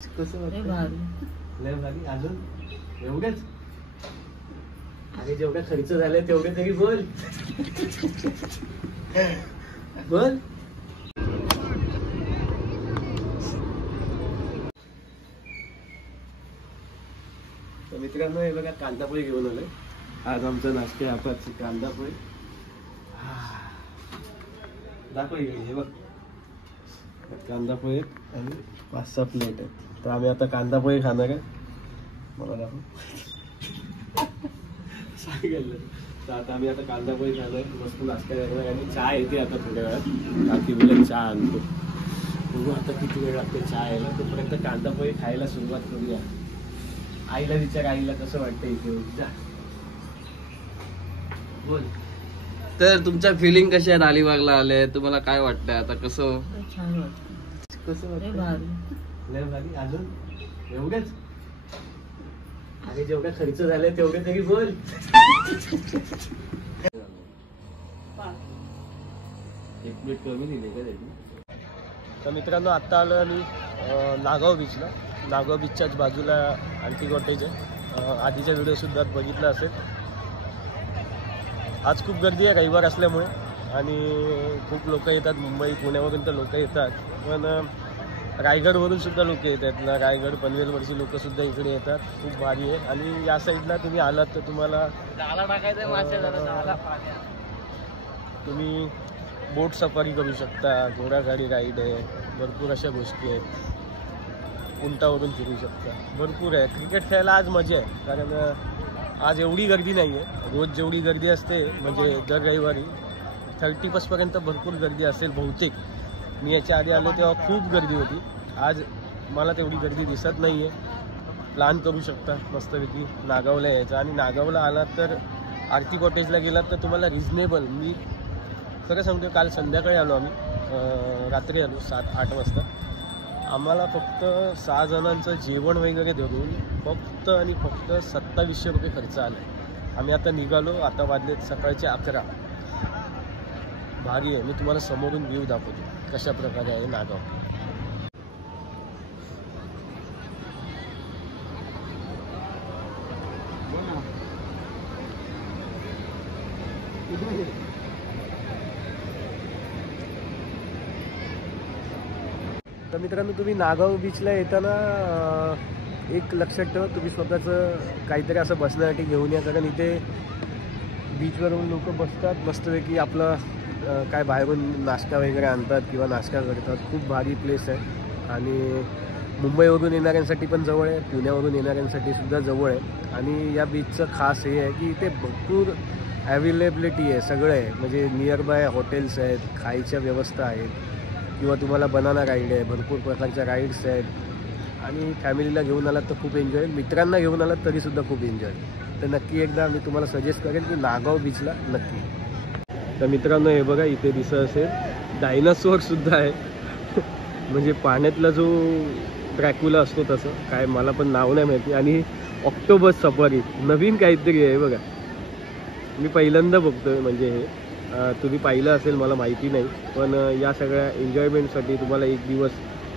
कसं वाटतं? लय भारी. अजून एवढंच? अरे जेवढा खर्च झालाय तेवढे तरी बोल. बोल. तर मित्रांनो हे बघा कांदापोळी घेऊन आलोय. आज आमचा नाश्ता हाताची कांदापोळी. दाखव हे बघ कांदापोळी आणि 5-6 प्लेट आहेत. तर आम्ही आता कांदापोळी खाणार आहे. मला दाखव सांगितलं. तर आता आम्ही आता कांदापोळी खाणार, मस्त नाश्ता करणार आणि चहा येते आता थोड्या वेळात. रात्री वेळेला चहा आणतो. बघू आता किती वेळ लागते चहा यायला. तोपर्यंत कांदापोळी खायला सुरुवात करूया. आईला विचार, आईला कसं वाटतं इथे. बोल. तर तुमच्या फिलिंग कशा आहेत? अलिबागला आले, तुम्हाला काय वाटतंय आता? कसं छान वाटतं. कसं वाटतं? लय भारी. अजून एवढंच? अरे जेवढा खर्च झालाय तेवढे तरी बोल. एक मिनिट कमी दिले का त्याची. तर मित्रांनो आता आलो आम्ही नागाव बीचला. नागाव बीचच्याच बाजूला आणखी कॉटेज आहे. आधीचा व्हिडिओ सुद्धा बघितला असेल. आज खूप गर्दी आहे रविवार असल्यामुळे आणि खूप लोक येतात. मुंबई पुण्यावरून तर लोक येतात, पण रायगडवरून सुद्धा लोक येतात ना. रायगड पनवेलवरची लोक सुद्धा इकडे येतात. खूप भारी आहे. आणि या साईडला तुम्ही आलात तर तुम्हाला तुम्ही बोट सफारी करू शकता, घोडागाडी राईड आहे, भरपूर अशा गोष्टी आहेत. उंटावरून फिरू शकता, भरपूर आहे. क्रिकेट खेळायला आज मजा आहे, कारण आज एवढी गर्दी नाही आहे. रोज जेवढी गर्दी असते म्हणजे दर रविवारी 30+ भरपूर गर्दी असेल बहुतेक. मी याच्या आधी आलो तेव्हा खूप गर्दी होती. आज मला तेवढी गर्दी दिसत नाही आहे. प्लॅन करू शकता मस्तपैकी नागावला यायचं. आणि नागावला आलात तर आरती कॉटेजला गेलात तर तुम्हाला रिजनेबल, मी खरं सांगतो काल संध्याकाळी आलो आम्ही, रात्री आलो 7-8 वाजता. आम्हाला फक्त 6 जणांचं जेवण वगैरे धरून फक्त आणि फक्त 2700 रुपये खर्च आला. आम्ही आता निघालो. आता वाजलेत सकाळचे 11. भारी आहे. मी तुम्हाला समोरून व्ह्यू दाखवतो कशा प्रकारे आहे नागाव. तर मित्रांनो तुम्ही नागाव बीचला येताना एक लक्षात ठेवा, तुम्ही स्वतःचं काहीतरी असं बसण्यासाठी घेऊन या. कारण इथे बीचवरून लोक बसतात मस्तपैकी आपलं काय बाहेरून नाश्ता वगैरे आणतात किंवा नाश्ता करतात. खूप भारी प्लेस आहे आणि मुंबईवरून येणाऱ्यांसाठी पण जवळ आहे, पुण्यावरून येणाऱ्यांसाठी सुद्धा जवळ आहे. आणि या बीचचं खास हे आहे की इथे भरपूर अवेलेबिलिटी आहे, सगळं आहे. म्हणजे नियर बाय हॉटेल्स आहेत, खायच्या व्यवस्था आहेत, किंवा तुम्हाला बनाना राईड आहे, भरपूर प्रकारच्या राईड्स आहेत. आणि फॅमिलीला घेऊन आलात तर खूप एन्जॉय, मित्रांना घेऊन आलात तरीसुद्धा खूप एन्जॉय. तर नक्की एकदा मी तुम्हाला सजेस्ट करेन की नागाव बीचला नक्की. तर मित्रांनो हे बघा इथे दिसत असेल डायनासोरसुद्धा आहे. म्हणजे पाण्यातला जो ड्रॅक्युला असतो तसं काय, मला पण नाव नाही माहिती. आणि ऑक्टोबस सफारी नवीन काहीतरी आहे बघा, मी पहिल्यांदा बघतोय. म्हणजे हे तुम्ही पाहिलं असेल मला माहिती नाही, पण या सगळ्या एन्जॉयमेंटसाठी तुम्हाला एक दिवस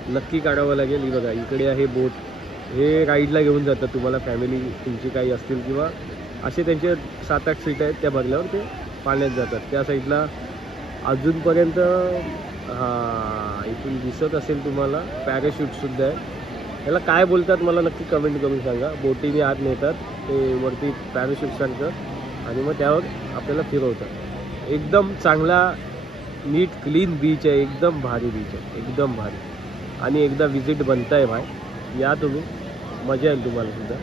नक्की काढावं लागेल. ही बघा इकडे आहे बोट, हे राईडला घेऊन जातात तुम्हाला. फॅमिली तुमची काही असतील किंवा असे त्यांचे 7-8 सीट आहेत, त्या भरल्यावर ते पाण्यात जातात. त्या साईडला अजूनपर्यंत इथून दिसत असेल तुम्हाला पॅराशूटसुद्धा आहे. त्याला काय बोलतात मला नक्की कमेंट करून सांगा. बोटीने आत नेतात ते वरती पॅराशूटसारखं आणि मग त्यावर आपल्याला फिरवतात. एकदम चांगला नीट क्लीन बीच आहे, एकदम भारी बीच आहे, एकदम भारी. आणि एकदा विजिट बनताय भाई, या तुम्ही, मजा येईल तुम्हाला सुद्धा.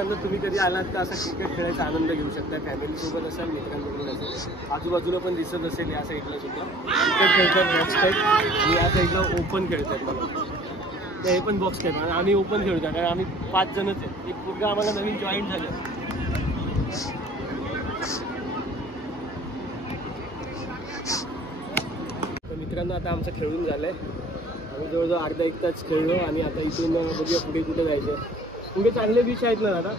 मित्रांनो तुम्ही कधी आलात तर असा क्रिकेट खेळायचा आनंद घेऊ शकता. फॅमिलीसोबत असाल, मित्रांबरोबर असेल, आजूबाजूला पण दिसत असेल या साईडला सुद्धा क्रिकेट खेळतात बॉक्स टाईप आणि या साईडला ओपन खेळतात बघा. ते हे पण बॉक्स टाईप आणि आम्ही ओपन खेळतो कारण आम्ही 5 जणच आहे. एक मुलगा आम्हाला नवीन जॉईन झालं. तर मित्रांनो आता आमचं खेळून झालं आहे. आम्ही जवळजवळ अर्धा 1 तास खेळलो आणि आता इथून बघूया पुढे कुठे जायचं. पुढे चांगले बीच आहेत ना दादा?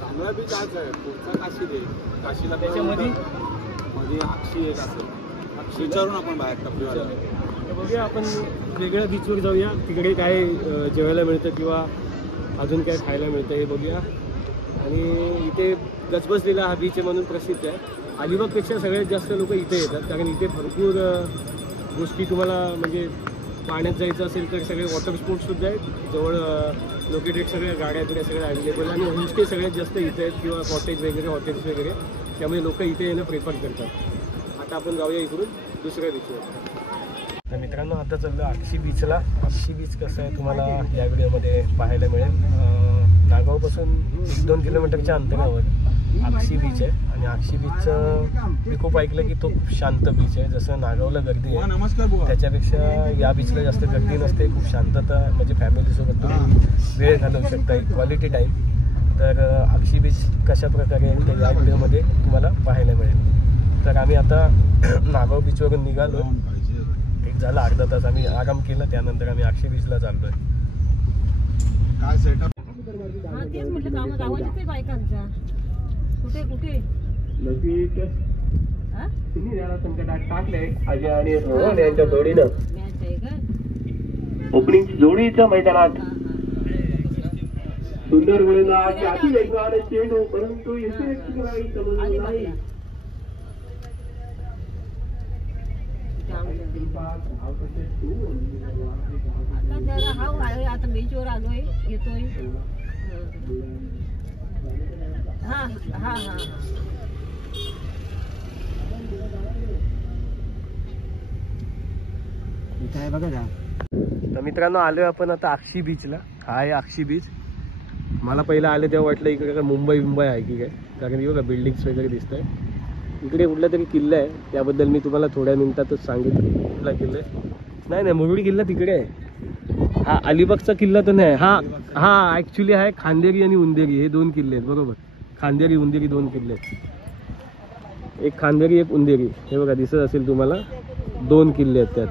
चांगला बीच आज आहे. पुढचा काशी दे. काशीला त्याच्यामध्ये मध्ये अक्षी एक असेल. विचारून आपण बाहेर टपरीवाला. तर बघूया आपण वेगळ्या बीचवर जाऊया. तिकडे काय जेवायला मिळतं किंवा अजून काय खायला मिळतं हे बघूया. आणि इथे गजबजलेला हा बीच आहे म्हणून प्रसिद्ध आहे. अलिबागपेक्षा सगळ्यात जास्त लोक इथे येतात कारण इथे भरपूर गोष्टी तुम्हाला म्हणजे पाण्यात जायचं असेल तर सगळे वॉटर स्पोर्ट्ससुद्धा आहेत. जवळ लोकेटेड सगळ्या गाड्या बिड्या सगळ्या अवेलेबल आणि होमस्टे सगळ्यात जास्त इथे आहेत किंवा कॉटेज वगैरे हॉटेल्स वगैरे. त्यामुळे लोक इथे येणं प्रेफर करतात. आता आपण जाऊया इकडून दुसऱ्या बीचवर. तर मित्रांनो आता चाललो अक्षी बीचला. अक्षी बीच कसं आहे तुम्हाला या व्हिडिओमध्ये पाहायला मिळेल. नागावपासून 1-2 किलोमीटरच्या अंतरावर अक्षी बीच आहे आणि अक्षी बीचचं मी खूप ऐकलं की तो खूप शांत बीच आहे. जसं नागावला गर्दी आहे त्याच्यापेक्षा या बीचला जास्त गर्दी नसते. खूप शांतता म्हणजे फॅमिलीसोबत तुम्ही वेळ घालवू शकता, क्वालिटी टाईम. तर अक्षी बीच कशा प्रकारे आहे ते या व्हिडिओमध्ये तुम्हाला पाहायला मिळेल. तर आम्ही आता नागाव बीचवरून निघालो. एक झाला अर्धा तास आम्ही आराम केला. त्यानंतर आम्ही अक्षी बीचला चाललो आहे. काय सेटअप तेच म्हटलं आवाज येते बायकांचा. कुठे कुठे तुम्ही याला संकटात टाकले अजय आणि रोहन यांच्या जोडीनं मॅच आहे का? ओपनिंग जोडीच्या मैदानात सुंदर गोलंदाज अति वेगवान चेंडू परंतु इथे जमलं नाही. आता जरा हा आहे आता बीचवर आलोय येतोय. हा हा हा काय बघा का. तर मित्रांनो आलोय आपण आता अक्षी बीचला. हा आहे अक्षी बीच. मला पहिलं आले तेव्हा वाटलं इकडे काय मुंबई आहे की काय, कारण की बघा बिल्डिंग्स वगैरे दिसत आहे. इकडे कुठला तरी किल्ला आहे त्याबद्दल मी तुम्हाला थोड्या मिनिटातच सांगितलं. कुठला किल्ला आहे? नाही मुरुड किल्ला तिकडे आहे. हा अलिबागचा किल्ला तर नाही. हा ॲक्च्युली आहे खांदेरी आणि उंदेरी हे 2 किल्ले आहेत बरोबर. खांदेरी उंदेरी 2 किल्ले आहेत. एक खांदेरी एक उंदेरी. हे बघा दिसत असेल तुम्हाला 2 किल्ले आहेत त्यात.